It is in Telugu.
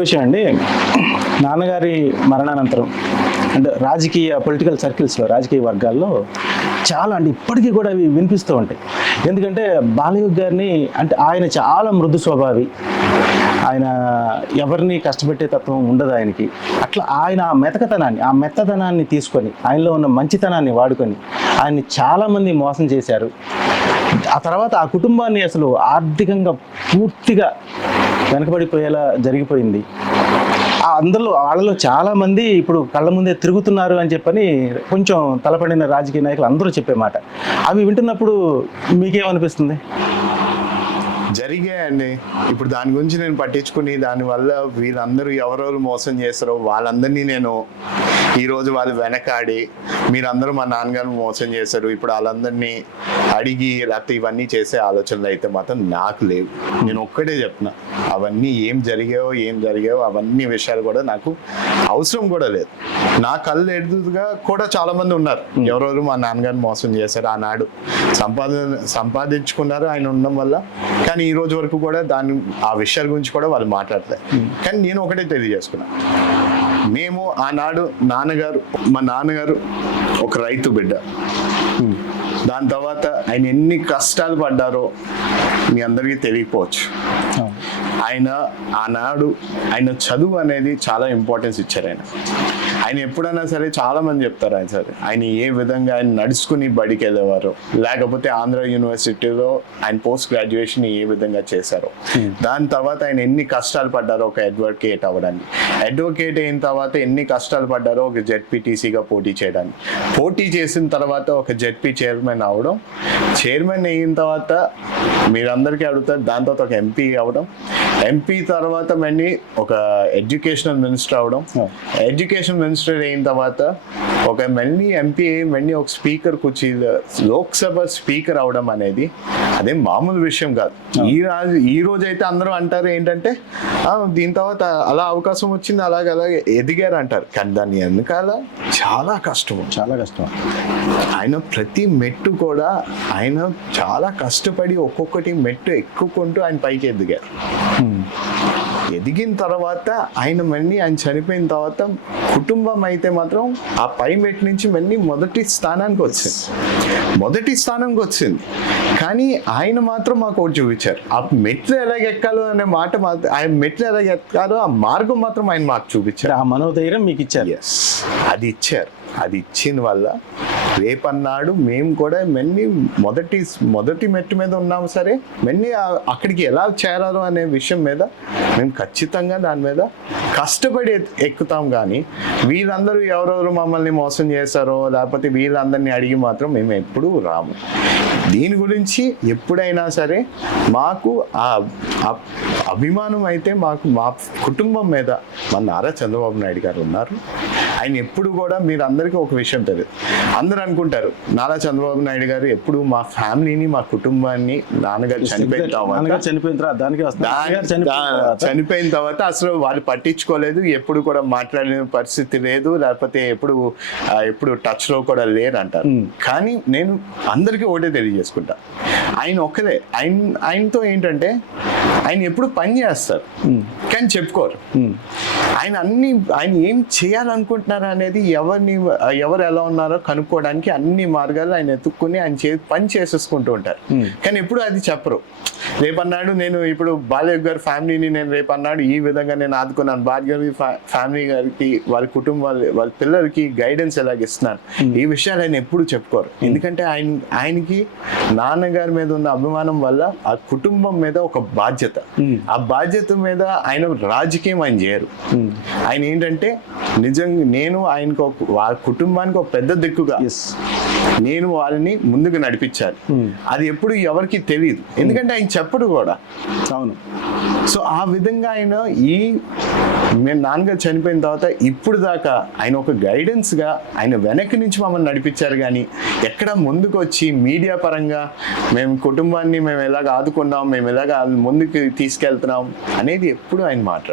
విషయం అండి. నాన్నగారి మరణానంతరం అంటే పొలిటికల్ సర్కిల్స్లో, రాజకీయ వర్గాల్లో చాలా అంటే ఇప్పటికీ కూడా అవి వినిపిస్తూ ఉంటాయి. ఎందుకంటే బాలయోగి గారిని అంటే ఆయన చాలా మృదు స్వభావి, ఆయన ఎవరిని కష్టపెట్టే తత్వం ఉండదు ఆయనకి. అట్లా ఆయన ఆ మెత్తదనాన్ని తీసుకొని, ఆయనలో ఉన్న మంచితనాన్ని వాడుకొని ఆయన్ని చాలామంది మోసం చేశారు. ఆ తర్వాత ఆ కుటుంబాన్ని అసలు ఆర్థికంగా పూర్తిగా వెనకబడిపోయేలా జరిగిపోయింది. వాళ్ళలో చాలా మంది ఇప్పుడు కళ్ళ ముందే తిరుగుతున్నారు అని చెప్పని కొంచెం తలపడిన రాజకీయ నాయకులు అందరూ చెప్పే మాట. అవి వింటున్నప్పుడు మీకేమనిపిస్తుంది? జరిగాయండి. ఇప్పుడు దాని గురించి నేను పట్టించుకుని దానివల్ల వీళ్ళందరూ ఎవరెవరు మోసం చేస్తారో వాళ్ళందరినీ నేను ఈరోజు వాళ్ళు వెనకాడి మీరందరూ మా నాన్నగారు మోసం చేశారు, ఇప్పుడు వాళ్ళందరినీ అడిగి లేకపోతే ఇవన్నీ చేసే ఆలోచనలు అయితే మాత్రం నాకు లేవు. నేను ఒక్కటే చెప్తున్నా, అవన్నీ ఏం జరిగాయో అవన్నీ విషయాలు కూడా నాకు అవసరం కూడా లేదు. నా కళ్ళు ఎదురుగా కూడా చాలా మంది ఉన్నారు ఎవరెవరు మా నాన్నగారిని మోసం చేశారు. ఆనాడు సంపాదించుకున్నారు ఆయన ఉండడం వల్ల, కానీ ఈ రోజు వరకు కూడా ఆ విషయాల గురించి కూడా వాళ్ళు మాట్లాడతారు. కానీ నేను ఒకటే తెలియజేసుకున్నా, మేము ఆనాడు మా నాన్నగారు ఒక రైతు బిడ్డ. దాని తర్వాత ఆయన ఎన్ని కష్టాలు పడ్డారో మీ అందరికీ తెలియకపోవచ్చు. ఆయన చదువు అనేది చాలా ఇంపార్టెన్స్ ఇచ్చారు. ఆయన ఎప్పుడైనా సరే చాలా మంది చెప్తారు ఆయన ఏ విధంగా ఆయన నడుచుకుని బడికి వెళ్ళేవారు, లేకపోతే ఆంధ్ర యూనివర్సిటీలో ఆయన పోస్ట్ గ్రాడ్యుయేషన్ ఏ విధంగా చేశారో, దాని తర్వాత ఆయన ఎన్ని కష్టాలు పడ్డారో ఒక అడ్వకేట్ అవ్వడానికి, అడ్వకేట్ అయిన తర్వాత ఎన్ని కష్టాలు పడ్డారో ఒక జెడ్పీటీసీగా పోటీ చేయడానికి, పోటీ చేసిన తర్వాత ఒక జెడ్పీ చైర్మన్ అవడం, చైర్మన్ అయిన తర్వాత మీరందరికీ అడుగుతారు, దాని తర్వాత ఒక ఎంపీ అవ్వడం, ఎంపీ తర్వాత మళ్ళీ ఒక ఎడ్యుకేషనల్ మినిస్టర్ అవడం, ఎడ్యుకేషన్ మినిస్టర్ అయిన తర్వాత ఒక మళ్ళీ ఎంపీ మళ్ళీ ఒక స్పీకర్ లోక్సభ స్పీకర్ అవడం అనేది అదే మామూలు విషయం కాదు. ఈ రోజు అయితే అందరూ అంటారు ఏంటంటే దీని తర్వాత అలా అవకాశం వచ్చింది, అలాగే ఎదిగారు అంటారు. కానీ దాన్ని వెనకాల చాలా కష్టం. ఆయన ప్రతి మెట్టు కూడా ఆయన చాలా కష్టపడి ఒక్కొక్కటి మెట్టు ఎక్కుకుంటూ ఆయన పైకి ఎదిగారు. ఎదిగిన తర్వాత ఆయన చనిపోయిన తర్వాత కుటుంబం అయితే మాత్రం ఆ పై మెట్టు నుంచి మొదటి స్థానానికి వచ్చింది. కానీ ఆయన మాత్రం మాకు ఒకటి చూపించారు, ఆ మెట్లు ఎలాగెక్కాలో అనే మాట ఆయన మెట్లు ఎలాగెక్కాలో ఆ మార్గం మాత్రం ఆయన మాకు చూపించారు. ఆ మనోధైర్యం మీకు ఇచ్చారు. అది ఇచ్చారు. అది ఇచ్చిన వల్ల రేపన్నాడు మేము కూడా మొదటి మెట్టు మీద ఉన్నాము. సరే అక్కడికి ఎలా చేరాలో అనే విషయం మీద మేము ఖచ్చితంగా దాని మీద కష్టపడి ఎక్కుతాం. కానీ వీళ్ళందరూ ఎవరెవరు మమ్మల్ని మోసం చేశారో లేకపోతే వీళ్ళందరినీ అడిగి మాత్రం మేము ఎప్పుడూ రాము. దీని గురించి ఎప్పుడైనా సరే మాకు ఆ అభిమానం అయితే మాకు మా కుటుంబం మీద మన నారా చంద్రబాబు నాయుడు గారు ఉన్నారు. ఆయన ఎప్పుడు కూడా మీరు అందరికీ ఒక విషయం తెలియదు, అందరూ అనుకుంటారు నారా చంద్రబాబు నాయుడు గారు ఎప్పుడు మా ఫ్యామిలీని మా కుటుంబాన్ని నాన్నగారు చనిపోయిన తర్వాత అసలు వాళ్ళు పట్టించుకోలేదు, ఎప్పుడు కూడా మాట్లాడిన పరిస్థితి లేదు, లేకపోతే ఎప్పుడు టచ్ లో కూడా లేరు అంటారు. కానీ నేను అందరికీ ఒకటే తెలియజేసుకుంటా, ఆయన ఒక్కరే. ఆయనతో ఏంటంటే ఆయన ఎప్పుడు పని చేస్తారు కానీ చెప్పుకోరు. ఆయన ఏం చేయాలనుకుంటున్నారు అనేది ఎవరు ఎలా ఉన్నారో కనుక్కోవడానికి అన్ని మార్గాలు ఆయన ఎత్తుక్కుని ఆయన పని చేసేసుకుంటూ ఉంటారు. కానీ ఎప్పుడు అది చెప్పరు. రేపన్నాడు నేను ఇప్పుడు బాలయ్య గారి ఫ్యామిలీని నేను రేపన్నాడు ఈ విధంగా నేను ఆదుకున్నాను, బాలయ్య ఫ్యామిలీ గారికి వాళ్ళ వాళ్ళ పిల్లలకి గైడెన్స్ ఎలాగిస్తున్నాను, ఈ విషయాలు ఆయన ఎప్పుడు చెప్పుకోరు. ఎందుకంటే ఆయనకి నాన్నగారి మీద ఉన్న అభిమానం వల్ల ఆ కుటుంబం మీద ఒక బాధ్యత, ఆ బాధ్యత మీద ఆయన రాజకీయం ఆయన చేయరు. ఆయన ఏంటంటే నిజంగా నేను వాళ్ళ కుటుంబానికి ఒక పెద్ద దిక్కుగా నేను వాళ్ళని ముందుకు నడిపించాలి. అది ఎప్పుడు ఎవరికి తెలియదు, ఎందుకంటే ఆయన చెప్పడు కూడా. అవును. సో ఆ విధంగా ఆయన మేము నాన్నగారు చనిపోయిన తర్వాత ఇప్పుడు దాకా ఆయన ఒక గైడెన్స్ గా ఆయన వెనక్కి నుంచి మమ్మల్ని నడిపించారు. కానీ ఎక్కడ ముందుకు వచ్చి మీడియా పరంగా మేము కుటుంబాన్ని మేము ఎలాగ ఆదుకున్నాం, మేము ఎలాగ ముందుకు తీసుకెళ్తున్నాం అనేది ఎప్పుడు ఆయన మాట్లాడారు.